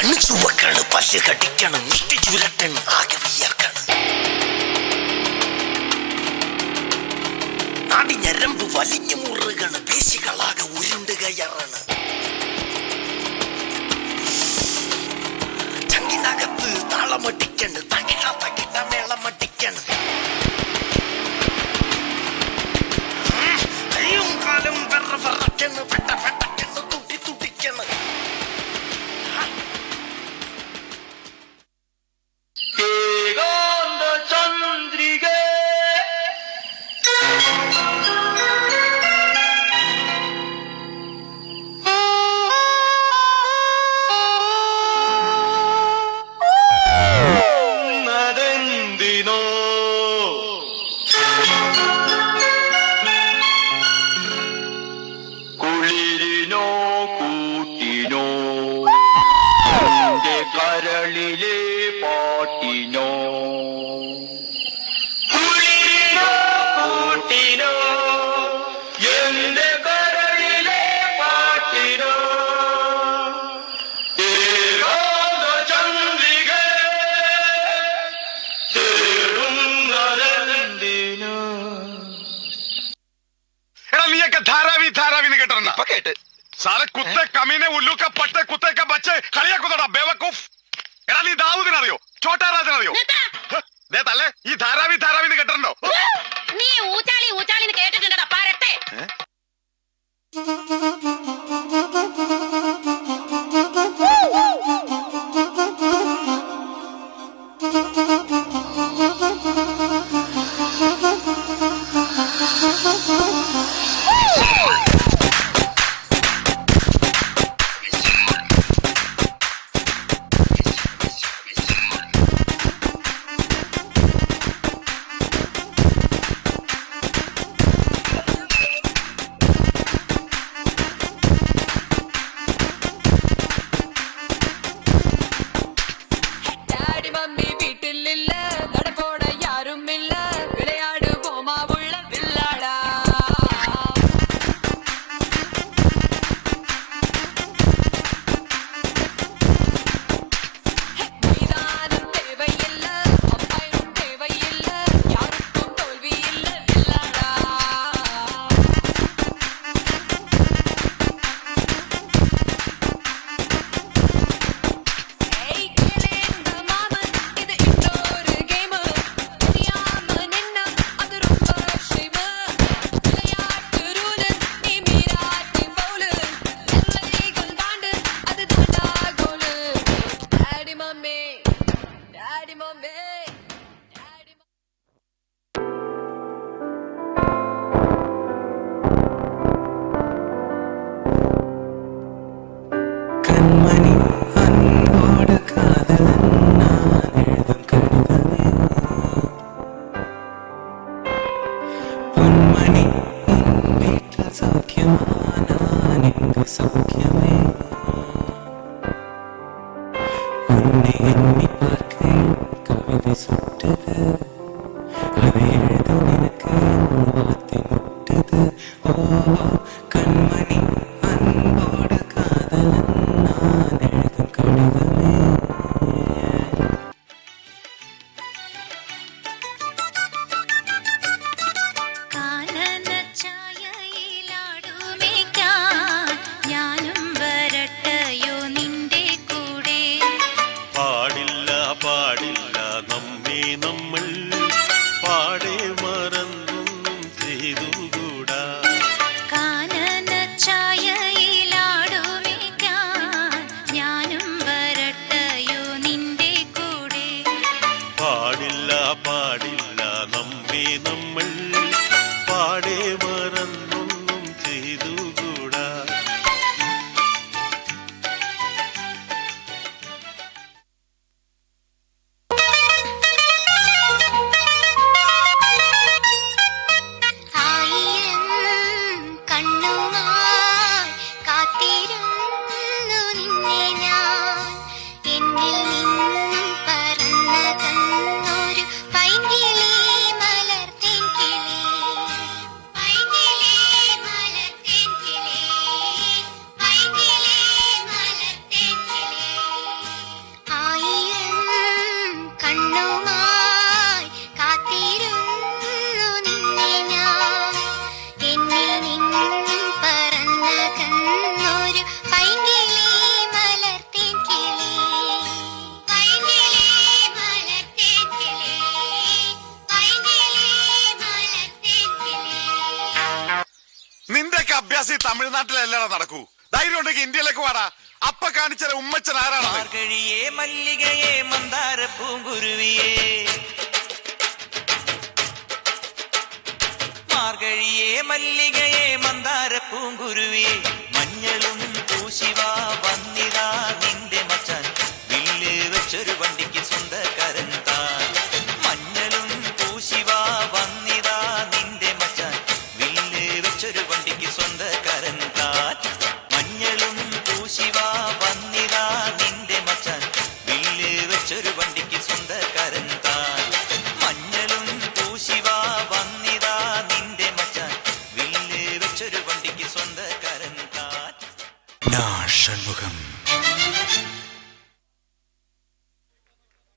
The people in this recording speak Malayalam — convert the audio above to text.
കണ്ണു ചുവക്കാണ്. പല്ല് കടിക്കണം. മുറ്റ ചുരട്ടൻ ആകെ വിയർക്കാണ്. നാടി ഞരമ്പ് വലിഞ്ഞു മുറുകാണ്. പേശികൾ ഒക്കെ ആയിട്ട് സാറെ കുത്തെ കമീനെ ഉല്ലുക്ക പട്ടെ കുത്തേക്ക ബച്ചെ കളിയാക്കുന്നടാ ബേവക്കൂഫ്. എടാ നീ ദാവൂദിനറിയോ? ചോട്ടാ രാജനറിയോ? in അഭ്യാസം ഈ തമിഴ്നാട്ടിലല്ലടാ നടക്കൂ. ധൈര്യം ഉണ്ടെങ്കിൽ ഇന്ത്യയിലേക്ക് വാടാ. അപ്പ കാണിച്ച ഉമ്മച്ചൻ ആരാണ് മല്ലികയെ മന്ദാര മാർഗഴിയേ മല്ലികയെ മന്ദാര പൂങ്കുരുവിയെ. മഞ്ഞൾ நான் சண்முகம்